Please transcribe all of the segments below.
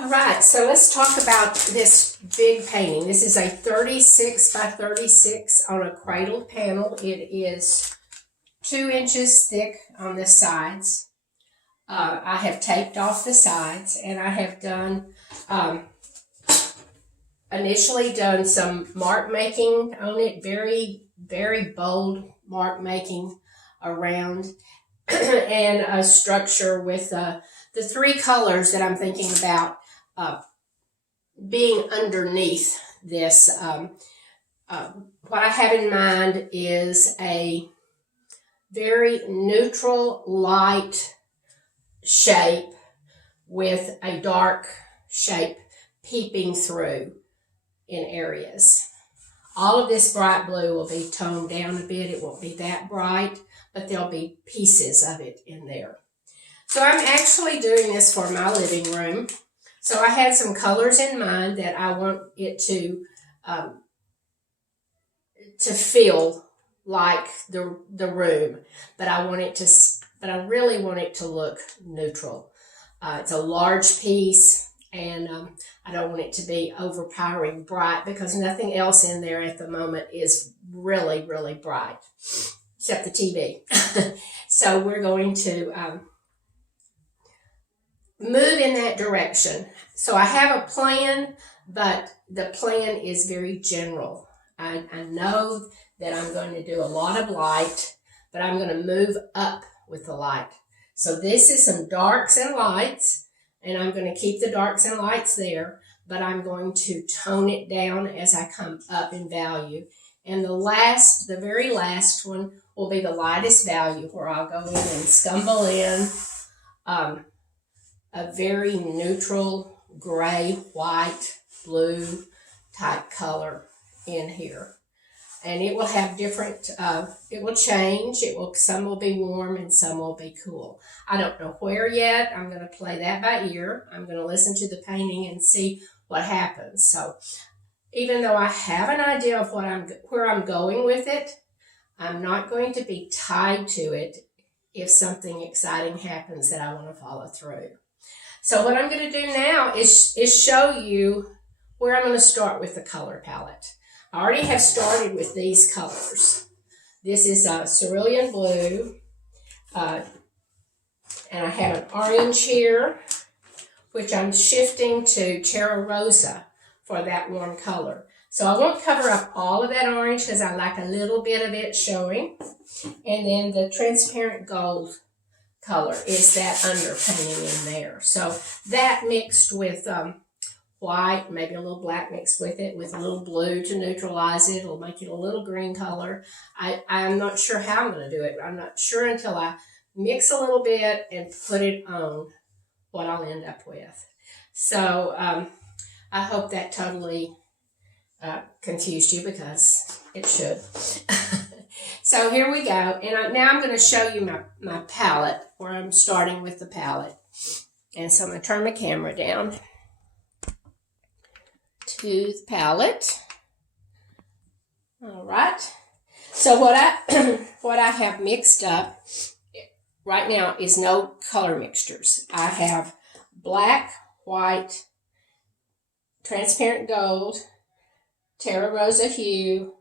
All right, so let's talk about this big painting. This is a 36 by 36 on a cradled panel. It is 2 inches thick on the sides. I have taped off the sides, and I have done, initially done some mark making on it, very, very bold mark making around, and a structure with the 3 colors that I'm thinking about being underneath this. What I have in mind is a very neutral light shape with a dark shape peeping through in areas. All of this bright blue will be toned down a bit. It won't be that bright, but there'll be pieces of it in there. So I'm actually doing this for my living room. So I had some colors in mind that I want it to feel like the room, but I really want it to look neutral. It's a large piece, and I don't want it to be overpowering bright because nothing else in there at the moment is really, really bright, except the TV. So we're going to move in that direction. So I have a plan, but the plan is very general. I know that I'm going to do a lot of light, but I'm going to move up with the light. So this is some darks and lights, and I'm going to keep the darks and lights there, but I'm going to tone it down as I come up in value. And the very last one will be the lightest value, where I'll go in and stumble in a very neutral gray, white, blue type color in here. And it will have different, it will change. Some will be warm and some will be cool. I don't know where yet. I'm going to play that by ear. I'm going to listen to the painting and see what happens. So even though I have an idea of where I'm going with it, I'm not going to be tied to it if something exciting happens that I want to follow through. So what I'm going to do now is show you where I'm going to start with the color palette. I already have started with these colors. This is cerulean blue, and I have an orange here, which I'm shifting to Terra Rosa for that warm color. So I won't cover up all of that orange because I like a little bit of it showing. And then the transparent gold color is that underpainting in there. So that mixed with white, maybe a little black mixed with it, with a little blue to neutralize it. It'll make it a little green color. I'm not sure how I'm going to do it. I'm not sure until I mix a little bit and put it on what I'll end up with. So I hope that totally confused you, because it should. So here we go. And now I'm going to show you my palette, where I'm starting with the palette. And so I'm going to turn my camera down to the palette. All right. So what I have mixed up right now is no color mixtures. I have black, white, transparent gold, Terra Rosa hue,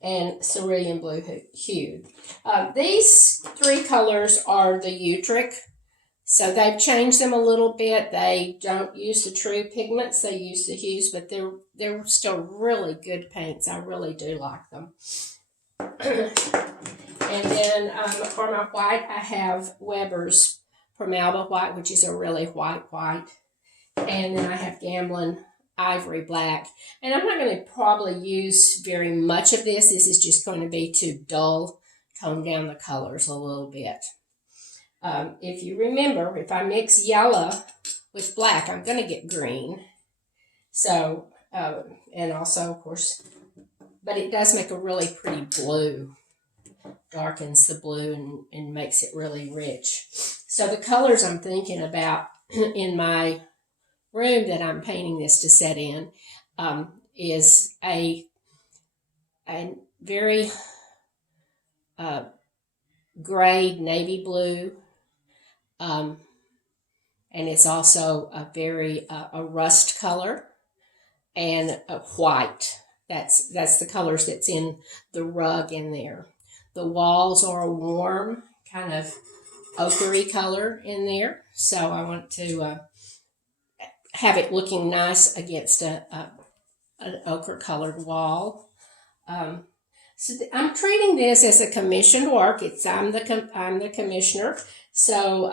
and cerulean blue hue. These 3 colors are the Utrecht. So they've changed them a little bit. They don't use the true pigments. They use the hues, but they're still really good paints. I really do like them. And then for my white, I have Weber's Permalba white, which is a really white. And then I have Gamblin Ivory Black. And I'm not going to probably use very much of this. This is just going to be to tone down the colors a little bit. If you remember, if I mix yellow with black, I'm going to get green. So, and also, of course, but it does make a really pretty blue. Darkens the blue and makes it really rich. So the colors I'm thinking about in my room that I'm painting this to set in is a very gray navy blue, and it's also a very a rust color and a white. That's the colors that's in the rug in there. The walls are a warm kind of ochre color in there, so I want to have it looking nice against an ochre colored wall. I'm treating this as a commissioned work. I'm the commissioner, so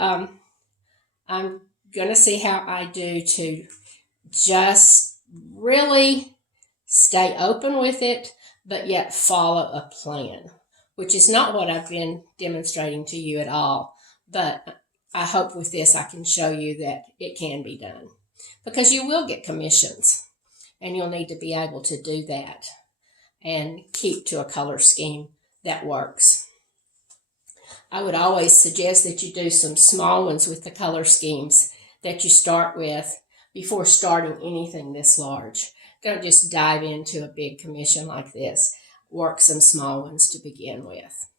I'm gonna see how I do to just really stay open with it, but yet follow a plan, which is not what I've been demonstrating to you at all. But I hope with this I can show you that it can be done, because you will get commissions and you'll need to be able to do that and keep to a color scheme that works. I would always suggest that you do some small ones with the color schemes that you start with before starting anything this large. Don't just dive into a big commission like this. Work some small ones to begin with.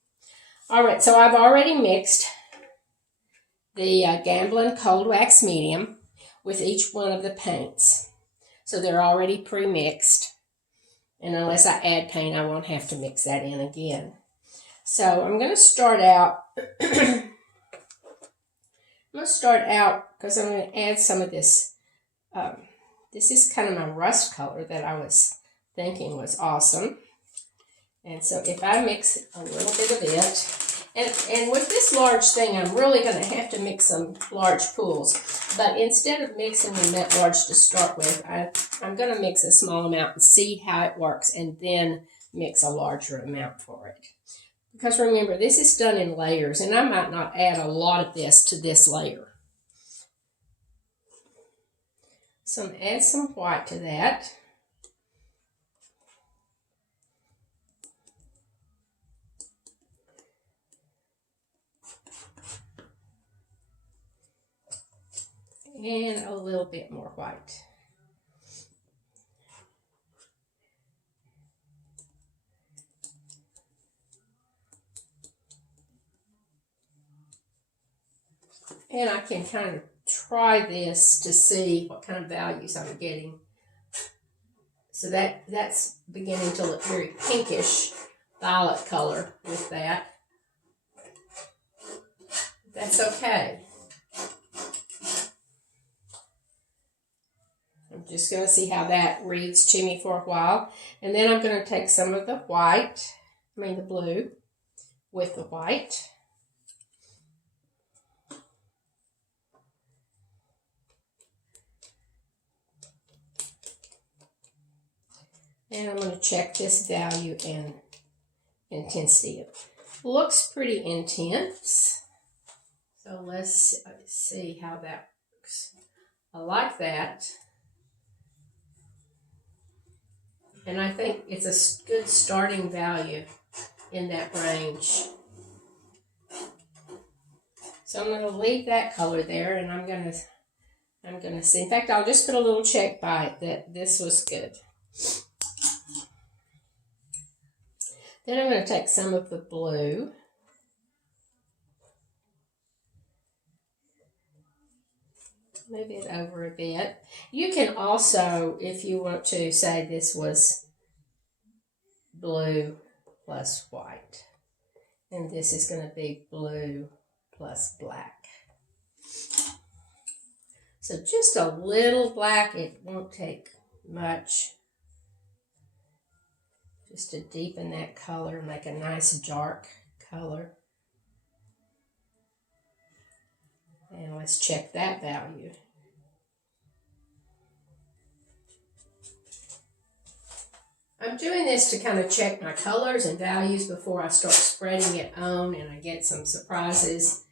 All right, so I've already mixed the Gamblin Cold Wax Medium with each one of the paints. So they're already pre-mixed. And unless I add paint, I won't have to mix that in again. So I'm going to start out, because I'm going to add some of this. This is kind of my rust color that I was thinking was awesome. And so if I mix a little bit of it, and with this large thing, I'm really going to have to mix some large pools. But instead of mixing them that large to start with, I'm going to mix a small amount and see how it works, and then mix a larger amount for it. Because remember, this is done in layers, and I might not add a lot of this to this layer. So add some white to that. And a little bit more white. And I can kind of try this to see what kind of values I'm getting. So that's beginning to look very pinkish, violet color with that. That's okay. I'm just going to see how that reads to me for a while. And then I'm going to take some of the the blue with the white. And I'm going to check this value and intensity. It looks pretty intense. So let's see how that works. I like that. And I think it's a good starting value in that range. So I'm going to leave that color there, and I'm going to see. In fact, I'll just put a little check by it that this was good. Then I'm going to take some of the blue. Move it over a bit. You can also, if you want to, say this was blue plus white. And this is going to be blue plus black. So just a little black, it won't take much. Just to deepen that color, make a nice dark color. And let's check that value. I'm doing this to kind of check my colors and values before I start spreading it on, and I get some surprises.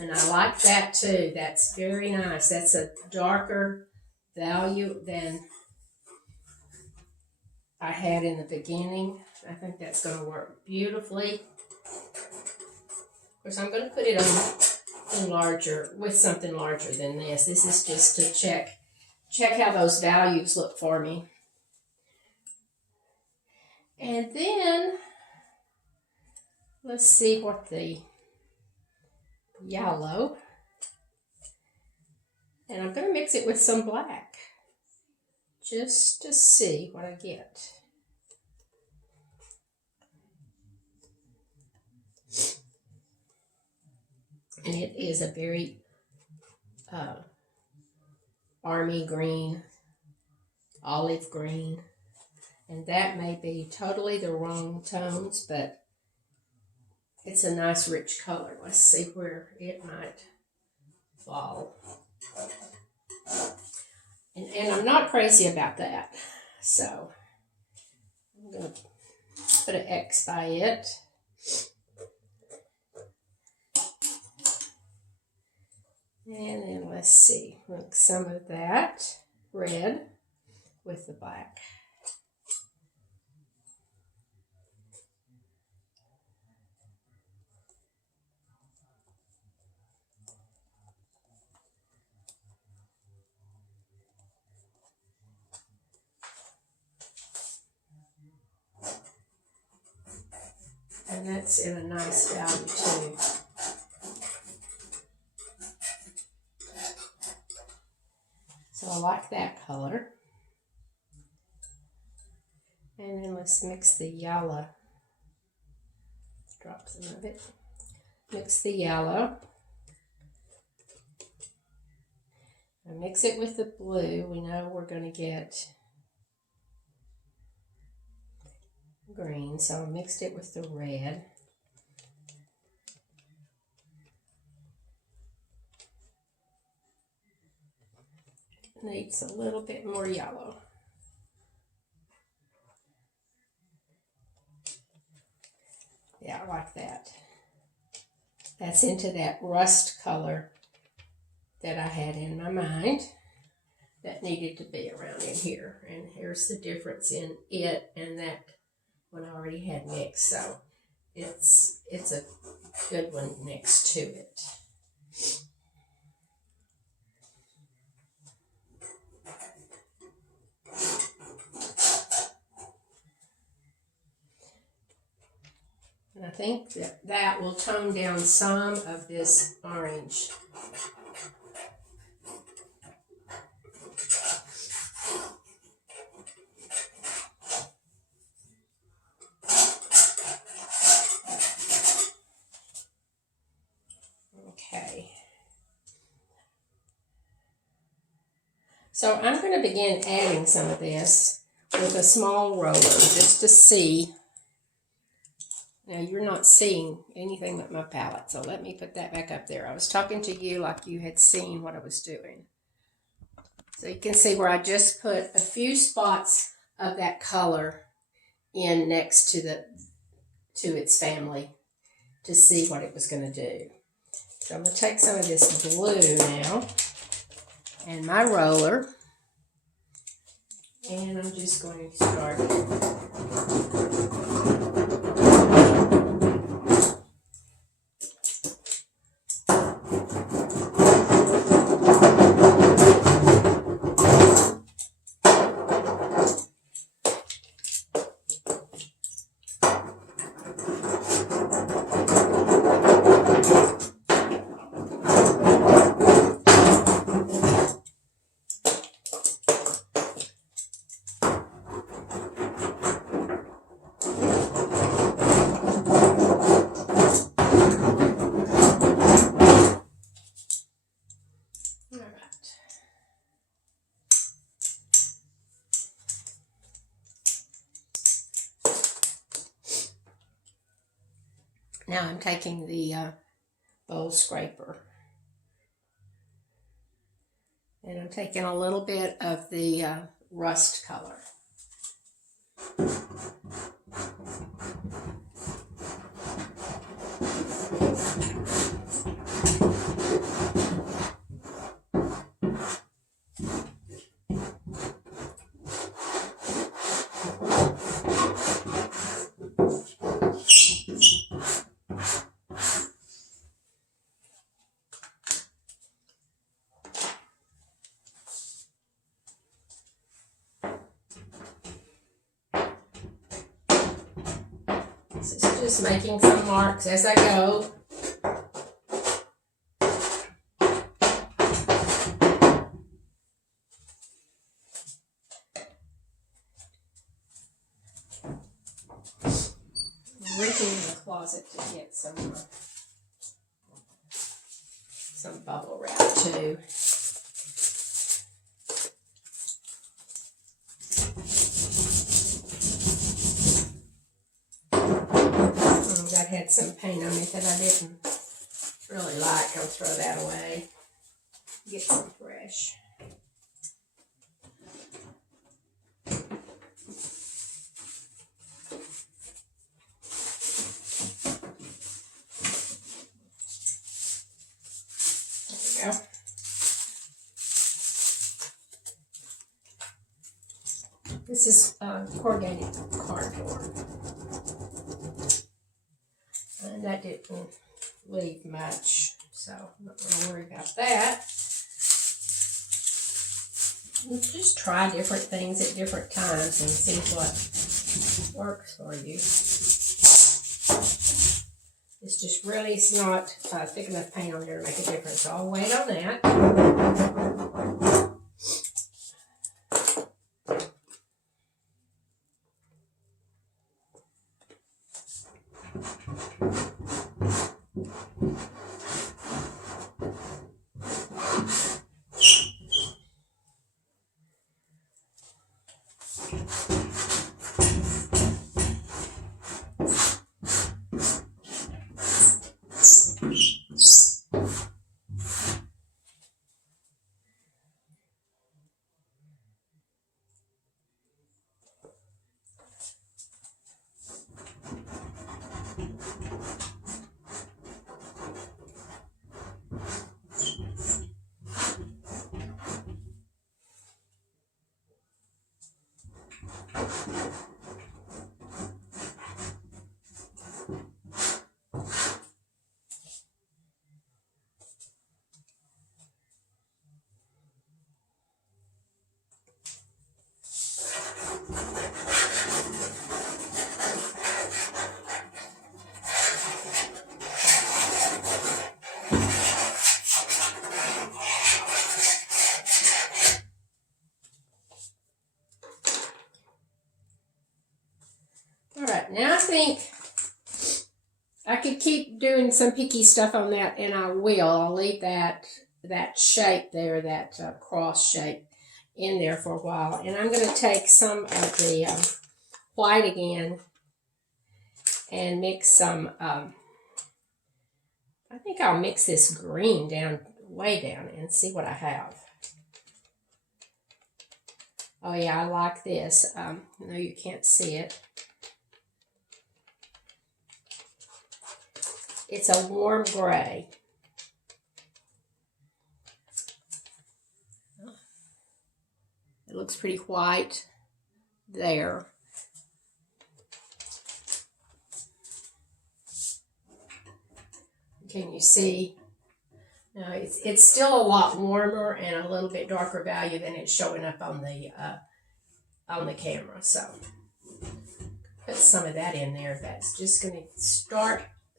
And I like that too. That's very nice. That's a darker value than I had in the beginning. I think that's going to work beautifully. Of course, I'm going to put it on larger, with something larger than this. This is just to check how those values look for me. And then, let's see what the yellow. And I'm going to mix it with some black just to see what I get. And it is a very army green, olive green. And that may be totally the wrong tones, but it's a nice rich color. Let's see where it might fall. And I'm not crazy about that. So I'm going to put an X by it. And then let's see, mix some of that red with the black. And that's in a nice value too. So I like that color. And then let's mix the yellow. Drop some of it. Mix the yellow. And mix it with the blue. We know we're going to get green, so I mixed it with the red. Needs a little bit more yellow. Yeah, I like that. That's into that rust color that I had in my mind that needed to be around in here. And here's the difference in it and that one I already had mixed. So it's a good one next to it. And I think that will tone down some of this orange. Okay. So I'm going to begin adding some of this with a small roller just to see. Now you're not seeing anything but my palette, so let me put that back up there. I was talking to you like you had seen what I was doing. So you can see where I just put a few spots of that color in next to its family to see what it was going to do. So I'm going to take some of this blue now and my roller, and I'm just going to start Now I'm taking the bowl scraper and I'm taking a little bit of the rust color. Just making some marks as I go. closet to get some bubble wrap too. That had some paint on it that I didn't really like. I'll throw that away. Get some fresh. There we go. This is corrugated cardboard. And that didn't leave much, so I'm not going to worry about that. You just try different things at different times and see what works for you. It's just really, it's not thick enough paint on there to make a difference, so I'll wait on that. Alright, now I think I could keep doing some picky stuff on that, and I will. I'll leave that shape there, that cross shape in there for a while. And I'm going to take some of the white again and mix some, I think I'll mix this green down, way down, and see what I have. Oh yeah, I like this. No, you can't see it. It's a warm gray. It looks pretty white there. Can you see? No, it's still a lot warmer and a little bit darker value than it's showing up on the camera. So put some of that in there. That's just going to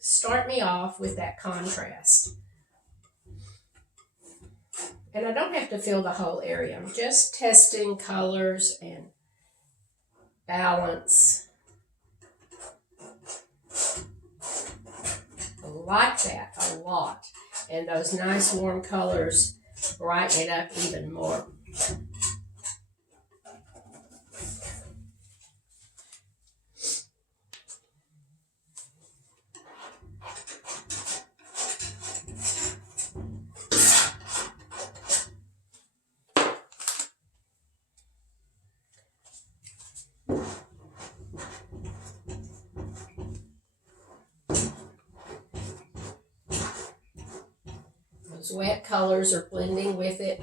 start me off with that contrast. And I don't have to fill the whole area. I'm just testing colors and balance. I like that a lot. And those nice warm colors brighten it up even more. Those wet colors are blending with it,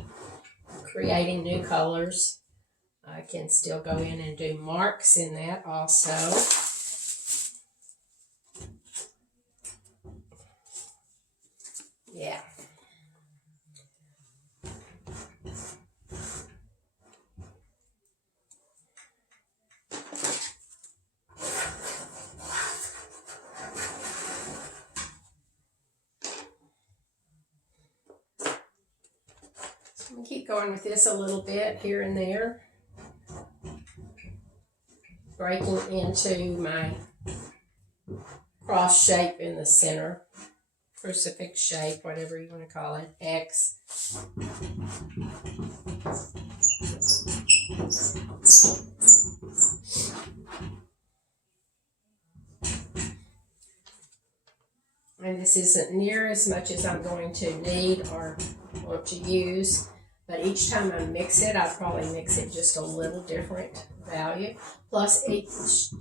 creating new colors. I can still go in and do marks in that also. Yeah. I'm going to keep going with this a little bit here and there. Breaking into my cross shape in the center, crucifix shape, whatever you want to call it, X. And this isn't near as much as I'm going to need or want to use, but each time I mix it, I probably mix it just a little different value. Plus,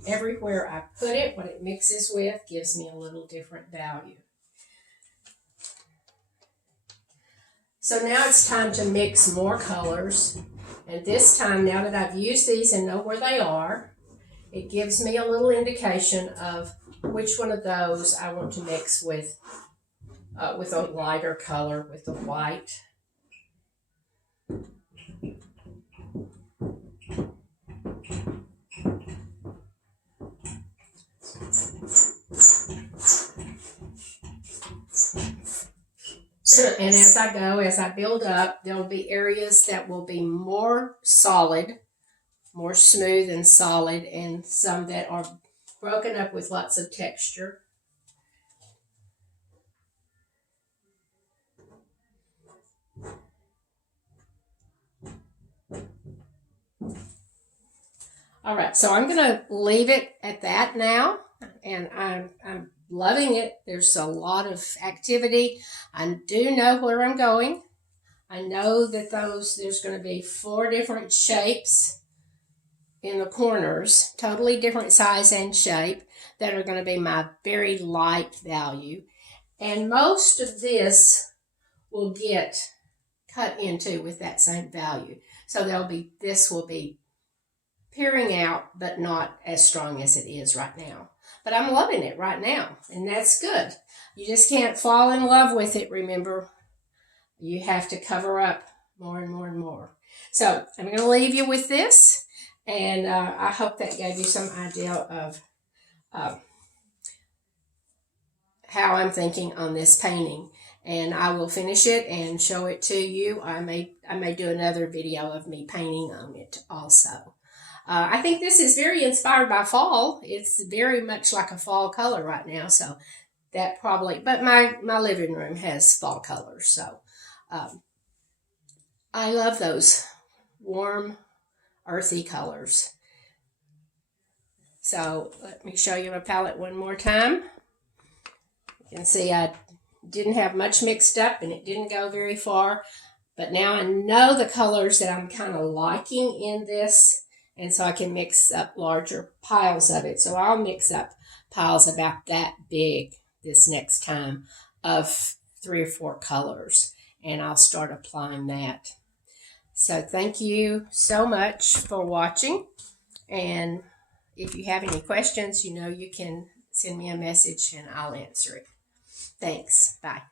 everywhere I put it, what it mixes with gives me a little different value. So now it's time to mix more colors. And this time, now that I've used these and know where they are, it gives me a little indication of which one of those I want to mix with a lighter color, with the white. And as I go, as I build up, there will be areas that will be more solid, more smooth and solid, and some that are broken up with lots of texture. All right, so I'm going to leave it at that now, and I'm loving it. There's a lot of activity. I do know where I'm going. I know that there's going to be 4 different shapes in the corners, totally different size and shape, that are going to be my very light value. And most of this will get cut into with that same value. So this will be peering out, but not as strong as it is right now. But I'm loving it right now, and that's good. You just can't fall in love with it, remember. You have to cover up more and more and more. So I'm going to leave you with this, and I hope that gave you some idea of how I'm thinking on this painting. And I will finish it and show it to you. I may do another video of me painting on it also. I think this is very inspired by fall. It's very much like a fall color right now, so that probably, but my living room has fall colors, so I love those warm, earthy colors. So let me show you my palette one more time. You can see I didn't have much mixed up and it didn't go very far, but now I know the colors that I'm kind of liking in this, and so I can mix up larger piles of it. So I'll mix up piles about that big this next time of 3 or 4 colors, and I'll start applying that. So thank you so much for watching, and if you have any questions, you can send me a message and I'll answer it. Thanks. Bye.